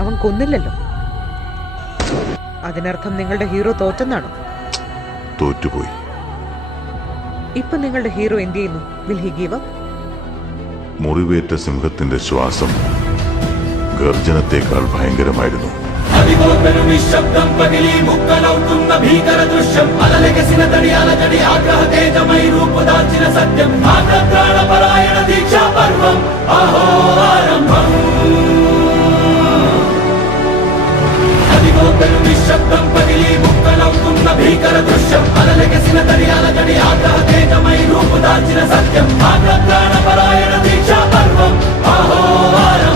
അവൻ കൊന്നില്ലല്ലോ. അതിനർത്ഥം നിങ്ങളുടെ ഹീറോ തോറ്റെന്നാണോ? തോറ്റുപോയി. ഇപ്പൊ നിങ്ങളുടെ ഹീറോ എന്ത് ചെയ്യുന്നു? Will he give up? മുറിവേറ്റ സിംഹത്തിന്റെ ശ്വാസം ഗർജനത്തെക്കാൾ ഭയങ്കരമായിരുന്നു. നിശബ്ദം പകലി മുക്കലൗക്കുന്ന ഭീകര ദൃശ്യം അലലകസിന തടിയാല തടി ആഗ്രഹ തേജമൈ രൂപദാചിന സത്യം ആഗ്രത്രാണപരായണ ദീക്ഷാ പർവം അഹോ ആരംഭം. അതിഗോപരു നിശബ്ദം പകലി മുക്കലൗക്കുന്ന ഭീകര ദൃശ്യം അലലകസിന തടിയാല തടി ആഗ്രഹ തേജമൈ രൂപദാചിന സത്യം ആഗ്രത്രാണപരായണ ദീക്ഷാ പർവം അഹോ ആരംഭം.